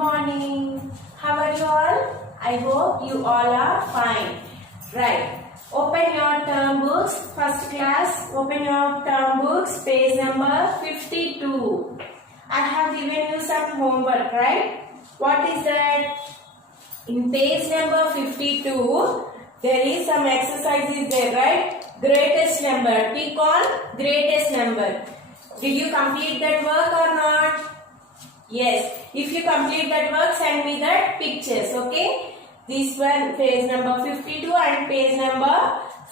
morning. How are you all? I hope you all are fine. Right. Open your term books. First class, open your term books. Page number 52. I have given you some homework, right? What is that? In page number 52, there is some exercises there, right? Greatest number. Pick on greatest number. Did you complete that work or not? Yes. If you complete that work, send me the pictures, okay? This one, page number 52 and page number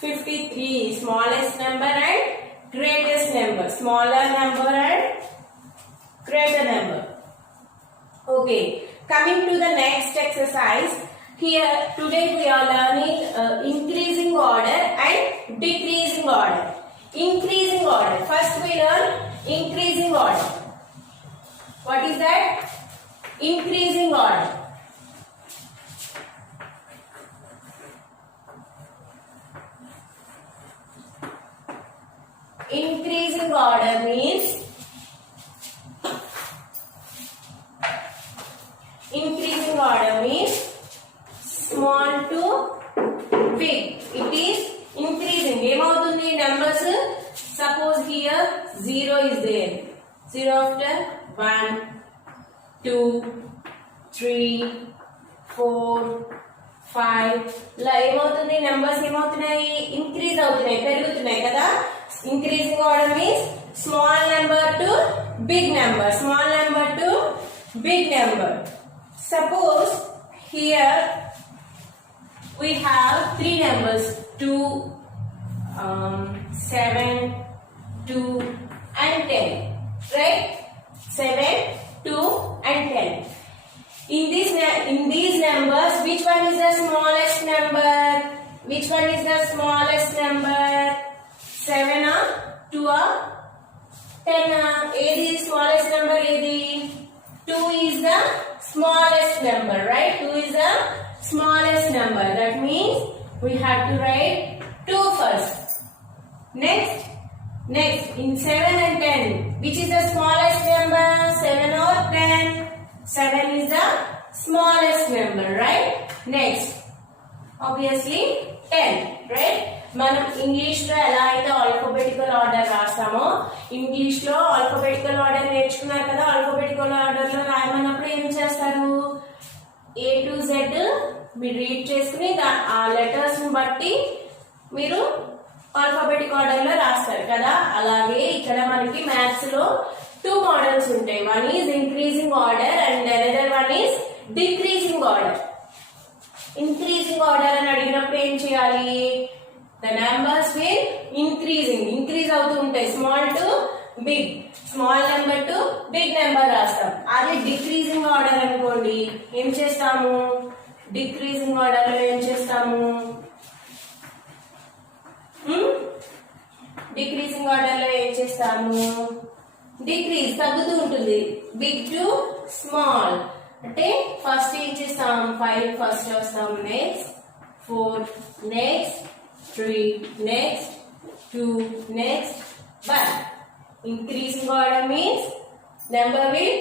53. Smallest number and greatest number. Smaller number and greater number. Okay. Coming to the next exercise. Here, today we are learning increasing order and decreasing order. Increasing order. First we learn increasing order. What is that? Increasing order. Increasing order means small to big. It is increasing. Emautundi numbers. Suppose here 0 is there. 0 after 1, 2, 3, 4, 5. ఇలా ఏమవుతుంది numbers ఏమవుతున్నాయి increase అవుతున్నాయి పెరుగుతున్నాయి కదా. Increasing order means small number to big number. Small number to big number. Suppose here we have three numbers 2, 7, 2 and 10. Right? 7, 2 and 10. In these numbers, which one is the smallest number? Which one is the smallest number? 7 or 2 or 10 or? Edi smallest number edi? 2 is the smallest number, right? 2 is the smallest number. That means we have to write 2 first. Next, in 7 and 10, which is the smallest number? 7 or 10? 7 is the smallest number, right? Next, obviously 10, right? మనం ఇంగ్లీష్ లో ఎలా అయితే alphabetical order రాస్తామో ఇంగ్లీష్ లో alphabetical order నేర్చుకున్నారు కదా. Alphabetical order లో రాయమన్నప్పుడు ఏం చేస్తారు? A to Z మీరు రీడ్ చేసుకుని ఆ లెటర్స్ ని బట్టి మీరు ఆల్ఫాబెటిక్ ఆర్డర్ లో రాస్తారు కదా. అలాగే ఇక్కడ మనకి మ్యాథ్స్ లో 2 మోడల్స్ ఉంటాయి. One is increasing order and another one is decreasing order. Increasing order అని అడిగినప్పుడు ఏం చేయాలి? The numbers will increase అవుతూ ఉంటాయి. Small to big, small number to big number రాస్తాం. అదే డిక్రీజింగ్ ఆర్డర్ అనుకోండి ఏం చేస్తాము? డిక్రీజింగ్ ఆర్డర్ లో ఏం చేస్తాము? డిక్రీజింగ్ ఆర్డర్ లో ఏం చేస్తాము? డిక్రీజ్ తగ్గుతూ ఉంటుంది. బిగ్ టు స్మాల్ అంటే ఫస్ట్ ఏం చేస్తాం? 5 ఫస్ట్ వస్తాం. నెక్స్ట్ 4, నెక్స్ట్ 3, next 2, next 1. Increasing order means number will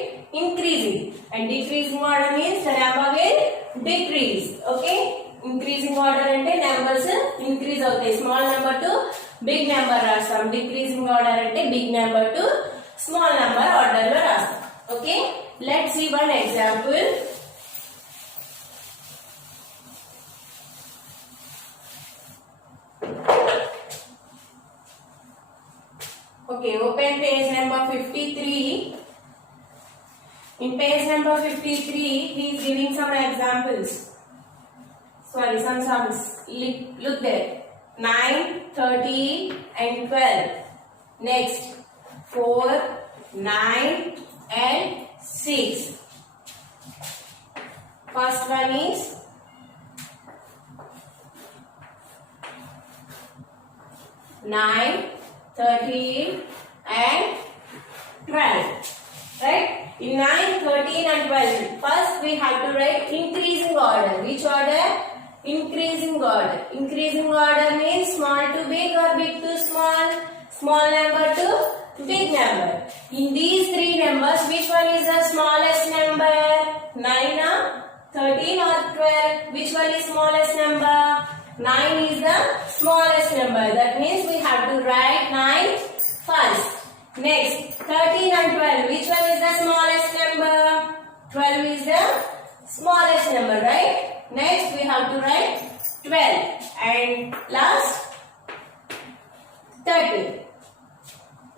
increasing and decreasing order means the number will decrease. Okay? Increasing order ante numbers increase avutayi. Small number to big number rastam. Decreasing order ante big number to small number order lo rastam. Okay? Let's see one example. Okay, open page number 53. In page number 53, he is giving some examples. Sorry, some sums. Look there. 9, 13 and 12. Next, 4, 9 and 6. First one is 9, 13 and 12, right? In 9, 13 and 12, first we have to write increasing order. Which order? Increasing order. Increasing order means small to big or big to small. Small number to big number. In these three numbers, which one is the smallest number? 9 13 or 12? Which one is smallest number? 9 is the smallest number. That means we have to write 9 first. Next, 13 and 12. Which one is the smallest number? 12 is the smallest number, right? Next, we have to write 12. And last, 13.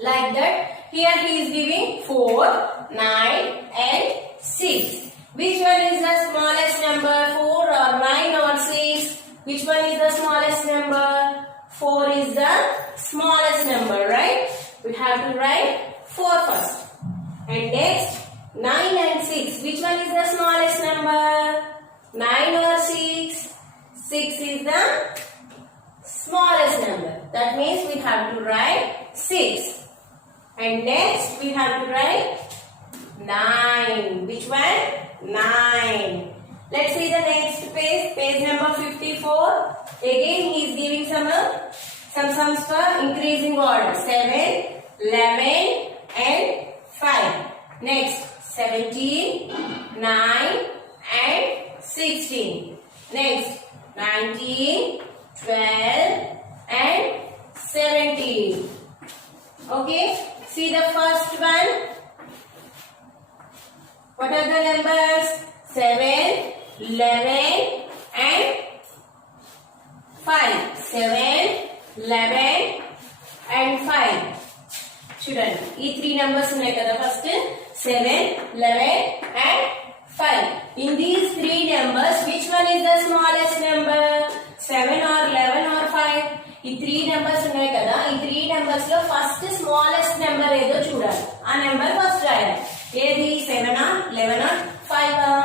Like that. Here he is giving 4, 9 and 6. Which one is the smallest number? 4 or 9 or 6? Which one is the smallest number? 4 is the smallest number, right? We have to write 4 first. And next, 9 and 6. Which one is the smallest number? 9 or 6? 6 is the smallest number. That means we have to write 6. And next, we have to write 9. Which one? 9. Let's see the next page. Page number 54. Again, he is giving some sums for increasing order. 7, 11 and 5. Next, 17, 9 and 16. Next, 19, 12 and 17. Okay. See the first one. What are the numbers? 7, 11 and 5. 7, 11 and 5. Student, these 3 numbers ఉన్నాయి కదా first 7, 11 and 5. In these 3 numbers, which one is the smallest number? 7 or 11 or 5? ఈ 3 numbers ఉన్నాయి కదా, ఈ 3 numbers లో first smallest number ఏదో చూడాలి. ఆ నెంబర్ ఫస్ట్ రాయాలి. ఏది? 7 ఆ 11 ఆ 5 ఆ?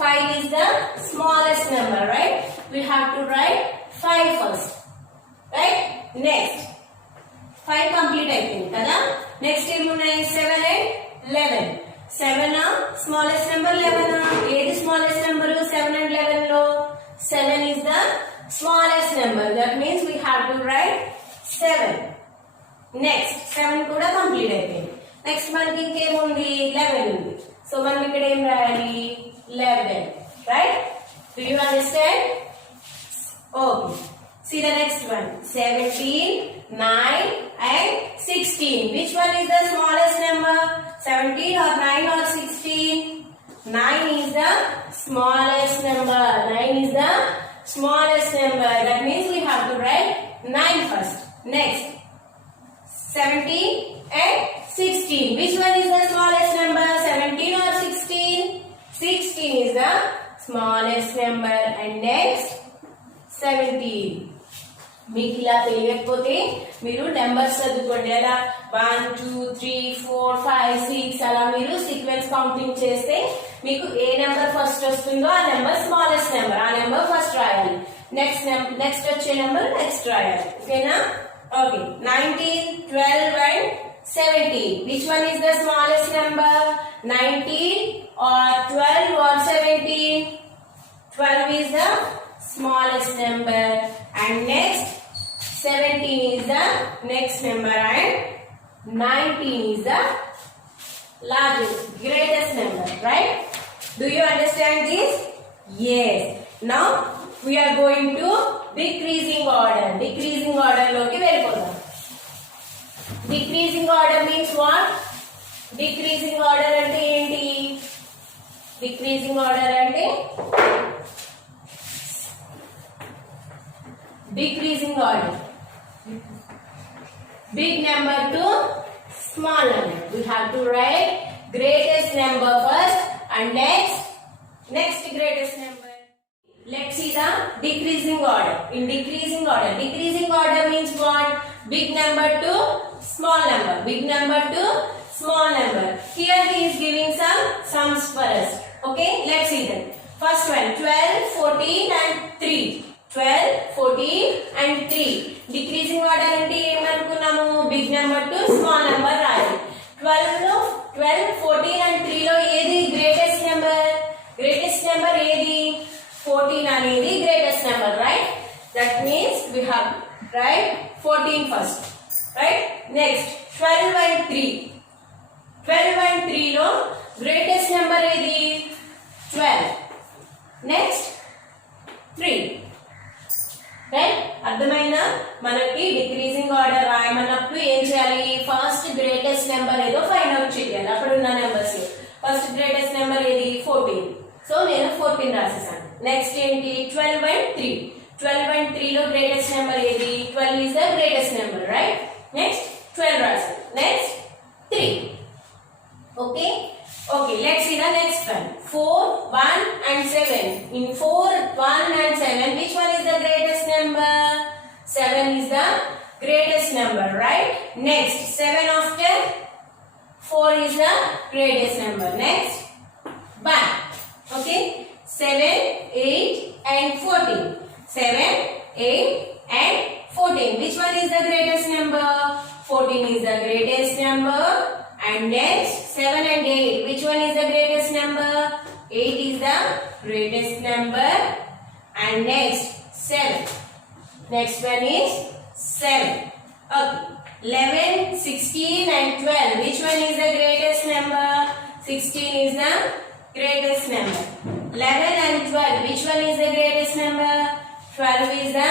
5 is the smallest number, right? We have to write 5 first, right? Next, 5 complete అయిపోయింది కదా. నెక్స్ట్ ఏమున్నాయి? 7 and 11. 7 ఆ స్మాలెస్ట్ నెంబర్, 11 ఆ? ఏది స్మాలెస్ట్ నెంబర్ 7 and 11 లో? 7 is the smallest number. That means we have to write 7. Next, 7 కూడా కంప్లీట్ అయిపోయింది. నెక్స్ట్ మనకి ఇంకేముంది? 11 ఉంది. సో మనం ఇక్కడ ఏం రాయాలి? 11, right? Do you understand? Okay. See the next one. 17, 9 and 16. Which one is the smallest number? 17 or 9 or 16? 9 is the smallest number. 9 is the smallest number. That means we have to write 9 first. Next, 17 and 16. Which one is the smallest number? 17 or 16? 16 is the smallest number. And next, 17. మీకు ఇలా తెలియకపోతే మీరు నెంబర్స్ చదువుకోండి. అలా 1, 2, 3, 4, 5, 6 అలా మీరు sequence counting చేస్తే మీకు ఏ నెంబర్ ఫస్ట్ వస్తుందో ఆ నెంబర్ స్మాలెస్ట్ నెంబర్, ఆ నెంబర్ ఫస్ట్ రాయాలి. నెక్స్ట్ వచ్చే నెంబర్ నెక్స్ట్ రాయాలి. ఓకేనా? ఓకే. 19, 12 and 17. Which one is the smallest number? 19 or 12 or 17? 12 is the smallest number. And next, 17 is the next number and 19 is the largest, greatest number, right? Do you understand this? Yes. Now we are going to decreasing order. Decreasing order loki velipodam. Decreasing order means what? Decreasing order ante enti? Decreasing order ante decreasing order. Big number to small number. We have to write greatest number first and next greatest number. Let's see the decreasing order. In decreasing order means what? Big number to small number. Big number to small number. Here he is giving some sums for us. Okay, let's see them. First one, 12, 14 and 3. 12, 14 and 3. Decreasing order అంటే ఏమనుకున్నాము? Big number to small number రాయాలి. 12, 14 and 3 లో ఏది greatest number? Greatest number ఏది? 14 అనేది greatest number, right? That means we have write 14 first, right? Next, 12 and 3. 12 and 3 లో greatest number ఏది? 12. నెంబర్ ఏది 14. సో నేను 14 రాసేసాను. నెక్స్ట్ ఏంటి 12 and 3. 12 and 3 లో గ్రేటెస్ట్ నెంబర్ ఏది 12 is the greatest number, right? Next 12 రాసాను. నెక్స్ట్ 3. okay let's see the next one. 4, 1 and 7. In 4, 1 and 7, which one is the greatest number? 7 is the greatest number, right? Next 7 after 4 is the greatest number. Next 1. okay 7, 8 and 14. 7, 8 and 14. Which one is the greatest number? 14 is the greatest number. And next 7 and 8. Which one is the greatest number? 8 is the greatest number. And next 7. Next one is 7. Okay. 11, 16 and 12. Which one is the greatest number? 16 is the greatest number. 11 and 12. Which one is the greatest number? 12 is the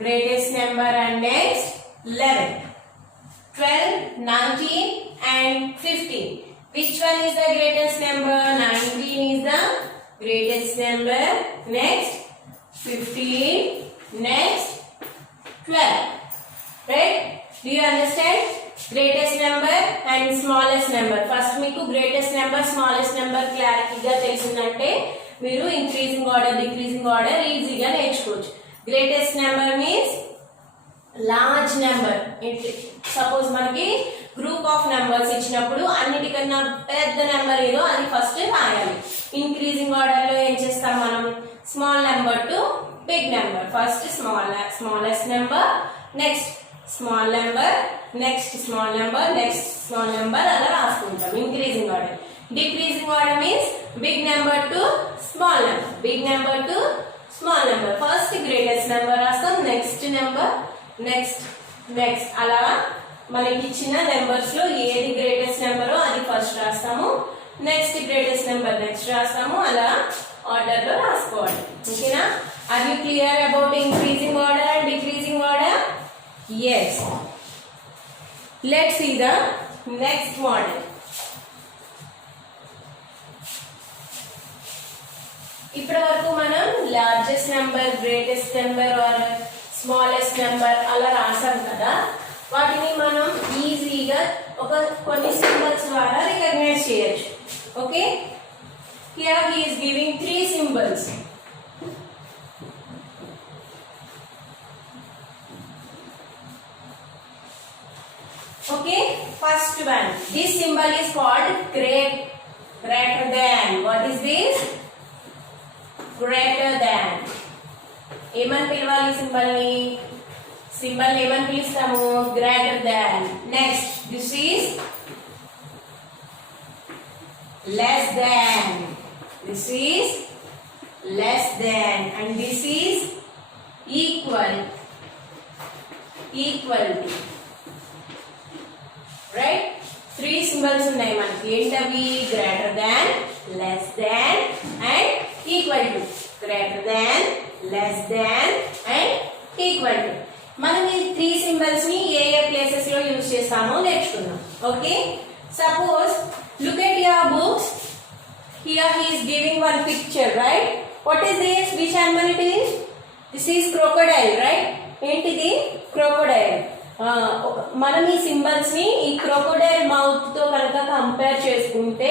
greatest number. And next 11. 12, 19 and 15. Which one is the greatest number? 19 is the greatest number. Next 15. Next 12. Right? Do you understand? Greatest number and smallest number. First మీకు greatest number, smallest number క్లారిటీగా తెలిసిందంటే మీరు increasing order, decreasing order ఈజీగా నేర్చుకోవచ్చు. Greatest number means large number. Suppose మనకి group of numbers ఇచ్చినప్పుడు అన్నిటికన్నా పెద్ద నెంబర్ ఏదో అది ఫస్ట్ రాయాలి. ఇంక్రీజింగ్ ఆర్డర్ లో ఏం చేస్తాం మనం? Small number to big number. First smallest number, next small number, next small number, next small number అలా రాసుకుంటాం increasing order. Decreasing order means big number to small number, big number to small number. First greatest number రాస్తాం, next number, next అలా మనకి ఇచ్చిన నెంబర్స్ లో ఏది గ్రేటెస్ట్ నెంబరో అది ఫస్ట్ రాస్తాము, నెక్స్ట్ గ్రేటెస్ట్ నెంబర్ నెక్స్ట్ రాస్తాము, అలా ఆర్డర్ లో రాసుకోవాలి. ఓకేనా? Are you clear about increasing order and decreasing order? yes. let's see the next model. ఇప్పటి వరకు మనం largest number, greatest number or smallest number అలా రాసాం కదా. వాటిని మనం ఈజీగా కొన్ని సింబల్స్ ద్వారా రికగ్నైజ్ చేయొచ్చు. Okay, here he is giving 3 symbols. Okay, first one, this symbol is called greater than. What is this? Greater than. ఏమని పిలవాలి సింబల్ ని? సింబల్ ఏమని పిలుస్తాము? Greater than. Next this is less than, this is less than, and this is equal to. Right? 3 సింబల్స్ ఉన్నాయి మనకి. ఏంటవి? Greater than, less than and equal to. Greater than, less than and equal to. మనం ఈ 3 సింబల్స్ ని ఏ ప్లేసెస్ లో యూజ్ చేస్తామో నేర్చుకుందాం. Okay, suppose look at your books. Here he is giving one picture, right? What is this? Which animal it is? This is crocodile, right? ఏంటిది? క్రొకోడైల్. మనం ఈ సింబల్స్ ని ఈ క్రొకోడైల్ మౌత్ తో కనుక కంపేర్ చేసుకుంటే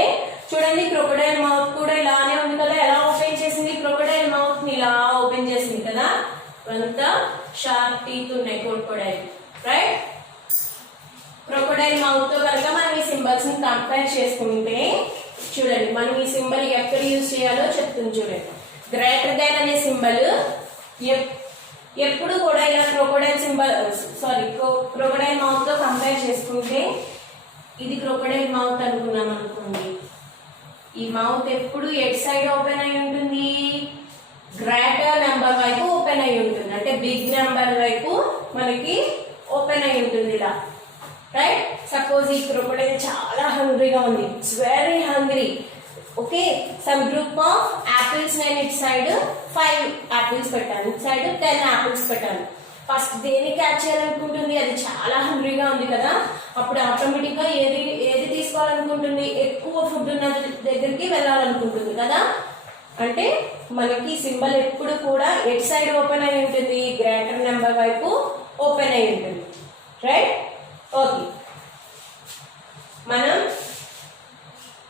చూడండి, క్రొకోడైల్ మౌత్ కూడా ఇలానే ఉంది కదా. ఎలా ఓపెన్ చేసింది? క్రొకోడైల్ మౌత్ ని ఇలా ఓపెన్ చేసింది కదా. అంతా షార్ప్ టీత్ ఉన్నాయి క్రొకోడైల్, రైట్? క్రొకోడైల్ మౌత్ తో కనుక మనం ఈ సింబల్స్ ని కంపేర్ చేసుకుంటే చూడండి, మనం ఈ సింబల్ ఎక్కడ యూజ్ చేయాలో చెప్తుంది. చూడండి, గ్రేటర్ దాన్ అనే సింబల్ ఎప్పుడు కూడా ఇలా క్రొకోడైల్ మౌత్ తో కంపేర్ చేసుకుంటే, ఇది క్రొకోడైల్ మౌత్ అనుకున్నాం అనుకోండి, ఈ మౌత్ ఎప్పుడు ఎట్ సైడ్ ఓపెన్ అయి ఉంటుంది? గ్రేటర్ నెంబర్ వైపు ఓపెన్ అయి ఉంటుంది. అంటే బిగ్ నెంబర్ వైపు మనకి ఓపెన్ అయి ఉంటుంది ఇలా, రైట్? సపోజ్ ఈ క్రొకోడైల్ చాలా హంగ్రీగా ఉంది, it's very hungry. Okay, some group of apples నేను ఇటు సైడ్ 5 యాపిల్స్ పెట్టాను, ఇటు సైడ్ 10 యాపిల్స్ పెట్టాను. ఫస్ట్ దేన్ని క్యాచ్ చేయాలనుకుంటుంది, అది చాలా హంగ్రీగా ఉంది కదా, అప్పుడు ఆటోమేటిక్ గా ఏది తీసుకోవాలనుకుంటుంది, ఎక్కువ ఫుడ్ ఉన్న దగ్గరికి వెళ్ళాలనుకుంటుంది కదా. అంటే మనకి సింబల్ ఎప్పుడు కూడా ఎట్ సైడ్ ఓపెన్ అయి ఉంటుంది, గ్రేటర్ నెంబర్ వైపు ఓపెన్ అయి ఉంటుంది, రైట్. ఓకే, మనం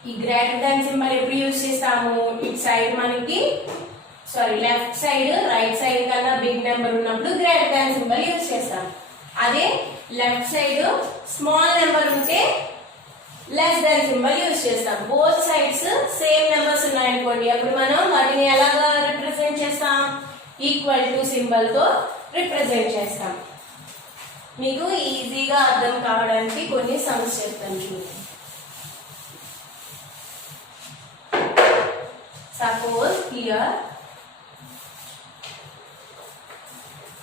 ఈ గ్రేటర్ దాన్ సింబల్ ఎప్పుడు యూజ్ చేస్తాము, ఇట్ సైడ్ మనకి లెఫ్ట్ సైడ్ రైట్ సైడ్ కన్నా బిగ్ నెంబర్ ఉన్నప్పుడు గ్రేటర్ దాన్ సింబల్ యూజ్ చేస్తాం. అదే లెఫ్ట్ సైడ్ స్మాల్ నెంబర్ ఉంటే లెస్ దాన్ సింబల్ యూజ్ చేస్తాం. బోత్ సైడ్స్ సేమ్ నెంబర్స్ ఉన్నాయనుకోండి, అప్పుడు మనం వాటిని ఎలాగా రిప్రజెంట్ చేస్తాం, ఈక్వల్ టు సింబల్ తో రిప్రజెంట్ చేస్తాం. మీకు ఈజీగా అర్థం కావడానికి కొన్ని సమ్స్ చెప్తాను చూడండి. Suppose here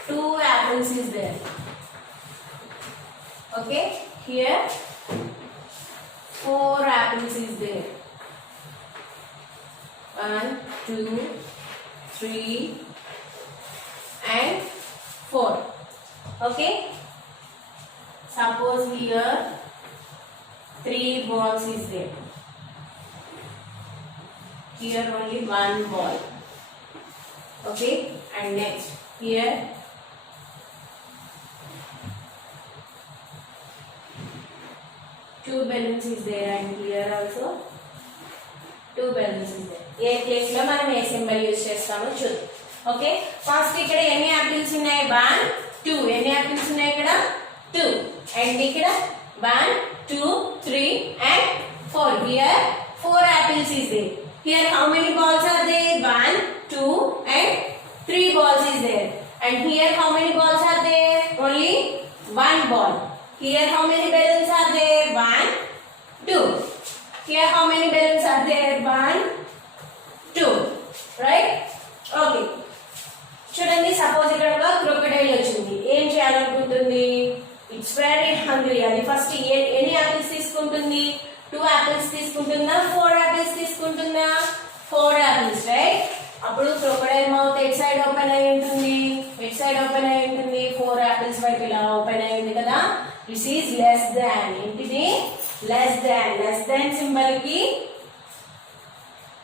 2 apples is there. Okay, here 4 apples is there. 1, 2, 3 and 4. Okay, suppose here 3 balls is there. Here only 1 ball. Okay, and next here 2 balloons is there, and here also 2 balloons is there. ఏ ప్లేస్ లో మనం ఏ symbol use చేస్తామో చూద్దాం. Okay, first ఇక్కడ ఎన్ని యాపిల్స్ ఉన్నాయి, 1 2. ఎన్ని యాపిల్స్ ఉన్నాయి ఇక్కడ, 2. అండ్ ఇక్కడ 1 2 3 and 4. Here 4 apples is there. Here how many balls are there, 1 2 and 3 balls is there. And here how many balls are there, only 1 ball. Here how many balloons are there, 1 2. Here how many balloons are there, 1 2. Right. Okay, చూడండి, సపోజ్ ఇక్కడ ఒక క్రొకడైల్ వచ్చింది, ఏం చేయాలనుకుంటుంది, it's very hungry. అది ఫస్ట్ ఎన్ని యాపిల్స్ తీసుకుంటుంది, 2 యాపిల్స్ తీసుకుంటుందా, 4 యాపిల్స్ తీసుకుంటుందా, 4 యాపిల్స్, రైట్. అప్పుడు crocodile mouth at side open అయి ఉంటుంది, ఎట్ సైడ్ ఓపెన్ అయి ఉంటుంది, 4 యాపిల్స్ వైపు ఇలా ఓపెన్ అయి ఉంది కదా. This is less than. ఏంటిది, లెస్ దాన్ సింబల్ కి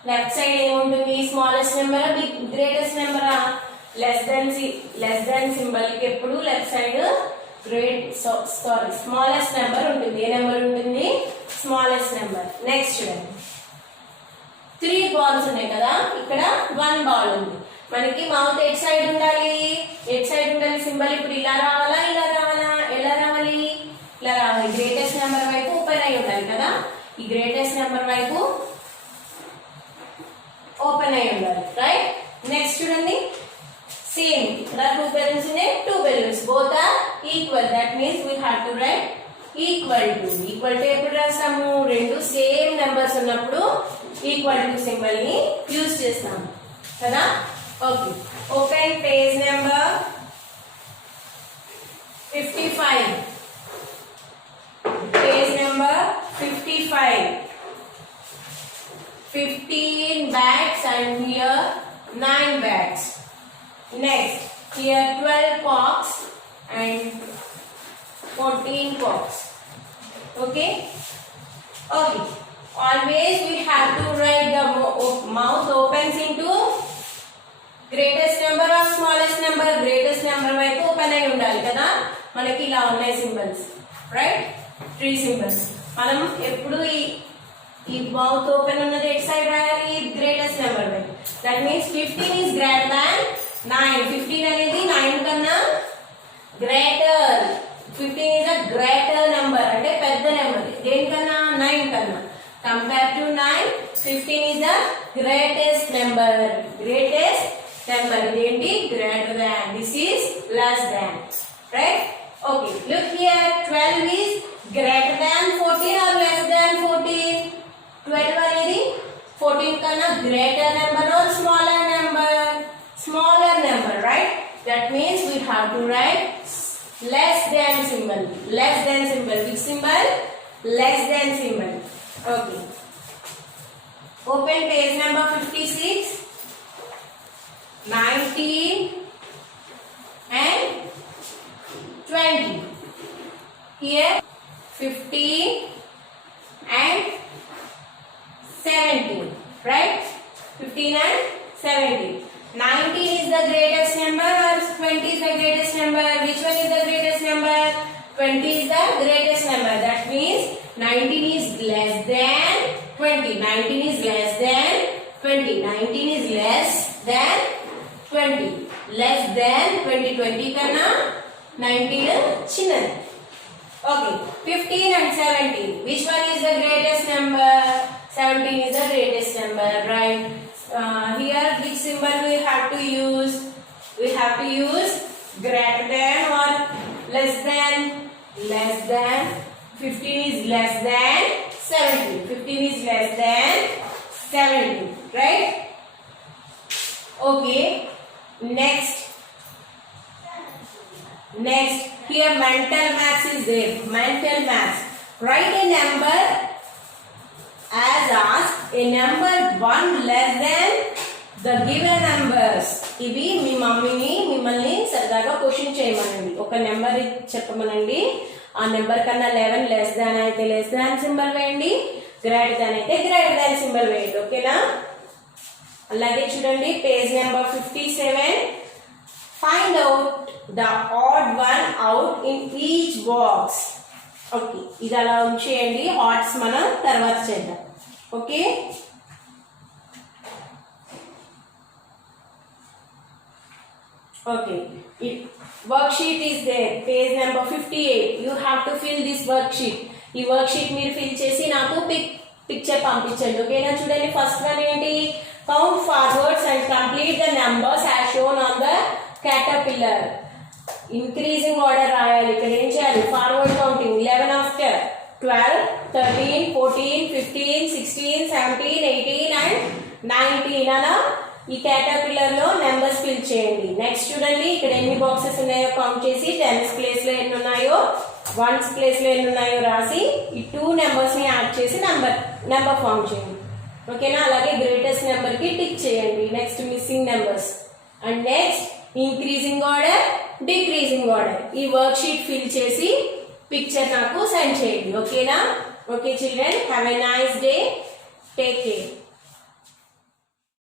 లెఫ్ట్ సైడ్ ఏముంటుంది, స్మాలెస్ట్ నెంబర్ గ్రేటెస్ట్ నెంబరా, లెస్ దాన్ సింబల్ కి ఎప్పుడు లెఫ్ట్ సైడ్ స్మాలెస్ట్ నెంబర్ ఉంటుంది. ఏ నెంబర్ ఉంటుంది, స్మాలెస్ట్ నెంబర్. నెక్స్ట్ చూడండి, 3 balls ఉన్నాయి కదా, ఇక్కడ 1 ball ఉంది. మనకి మౌత్ ఎట్ సైడ్ ఉండాలి, సింబల్ ఇప్పుడు ఇలా రావాలా, ఇలా రావాలా, ఎలా రావాలి, ఇలా రావాలి. గ్రేటెస్ట్ నెంబర్ వైపు ఓపెన్ అయి ఉండాలి కదా, ఈ గ్రేటెస్ట్ నెంబర్ వైపు ఓపెన్ అయి ఉండాలి, రైట్. నెక్స్ట్ చూడండి, సేమ్ ఇక్కడ 2 balloons ఉన్నాయి, 2 balloons both are equal. That means we have to write equal to. ఎప్పుడు రాస్తాము, రెండు సేమ్ నెంబర్స్ ఉన్నప్పుడు ఈక్వల్ టు సింబల్ ని యూజ్ చేస్తాము కదా. Okay, open page number 55. Page number 55. 15 bags and here 9 bags. Next, here 12 cocks and 14 cocks. Okay. Always we have to write the mouth opens into greatest number or smallest number. Greatest number వైపు ఓపెన్ అయి ఉండాలి కదా. మనకి ఇలా ఉన్నాయి symbols, right. 3 సింబల్స్. మనం ఎప్పుడు ఈ మౌత్ ఓపెన్ ఉన్నది ఎట్ సైడ్ రాయాలి, గ్రేటెస్ట్ నెంబర్ వైపు. That means 15 is greater than 9. 15 అనేది 9 కన్నా గ్రేటర్. 15 is a greater number, అంటే పెద్ద నెంబర్. దేనికన్నా, 9 కన్నా. Compared to 9, 15 is the greatest number. ఇదేంటి, greater than. This is less than, right. Okay, look here, 12 is greater than 14 or less than 14. 12 అనేది 14 కన్నా greater number or smaller number, right. That means we have to write less than symbol. Which symbol, less than symbol. Okay, open page number 56, 19 and 20. Here 15 and 17, right? 15 and 17. 19 is the greatest number or 20 is the greatest number? Which one is the greatest number? 20 is the greatest number. That means 19 is less than 20. 19 is less than 20. 19 is less than 20. Less than 20. 20 kanna 19 chinnadi. Okay. 15 and 17. Which one is the greatest number? 17 is the greatest number, right? Here which symbol we have to use? We have to use greater than or less than? Less than. 15 is less than 17. 15 is less than 17, right? Okay. Next, here mental maths is there. Mental maths. Write a number as asked, a number one less than the given numbers. ఇవి మీ మమ్మీని మిమ్మల్ని సరదాగా క్వశ్చన్ చేయమనండి. ఒక నెంబర్ చెప్పమనండి. ఆ నెంబర్ కన్నా 11 less than అయితే లెస్ దాన్ సింబల్ వేయండి, గ్రేటర్ దాన్ అయితే గ్రేటర్ దాన్ సింబల్ వేయండి. ఓకేనా? అలాగే చూడండి page number 57. Find out the odd one out in each box. Okay, ఇది అలా ఉంచేయండి. హాట్స్ మనం తర్వాత చేద్దాం. Okay, okay, worksheet is there, page number 58. You have to fill this worksheet. ఈ వర్క్షీట్ మీరు ఫిల్ చేసి నాకు పిక్చర్ పంపించండి. ఓకేనా? చూడండి, ఫస్ట్ వన్ ఏంటి? Count forwards and complete the numbers as shown on the caterpillar. Increasing order రాయాలి. ఇక్కడ ఏం చేయాలి? ఫార్వర్డ్ కౌంటింగ్ 11 ఆఫ్టర్ 12, 13, 14, 15, 16, 17, 18 and 19 అలా ఈ క్యాటర్పిల్లర్ లో నెంబర్స్ ఫిల్ చేయండి. నెక్స్ట్ చూడండి, ఇక్కడ ఎన్ని బాక్సెస్ ఉన్నాయో కౌంట్ చేసి టెన్స్ ప్లేస్ లో ఎన్ని ఉన్నాయో, వన్స్ ప్లేస్ లో ఎన్ని ఉన్నాయో రాసి ఈ 2 నెంబర్స్ ని యాడ్ చేసి నెంబర్ ఫామ్ చేయండి. ఓకేనా? అలాగే గ్రేటెస్ట్ నెంబర్ కి టిక్ చేయండి. Next missing numbers and next increasing order, decreasing order. ఈ వర్క్ షీట్ ఫిల్ చేసి పిక్చర్ నాకు సెండ్ చేయండి. ఓకేనా? Okay children, have a nice day, take care.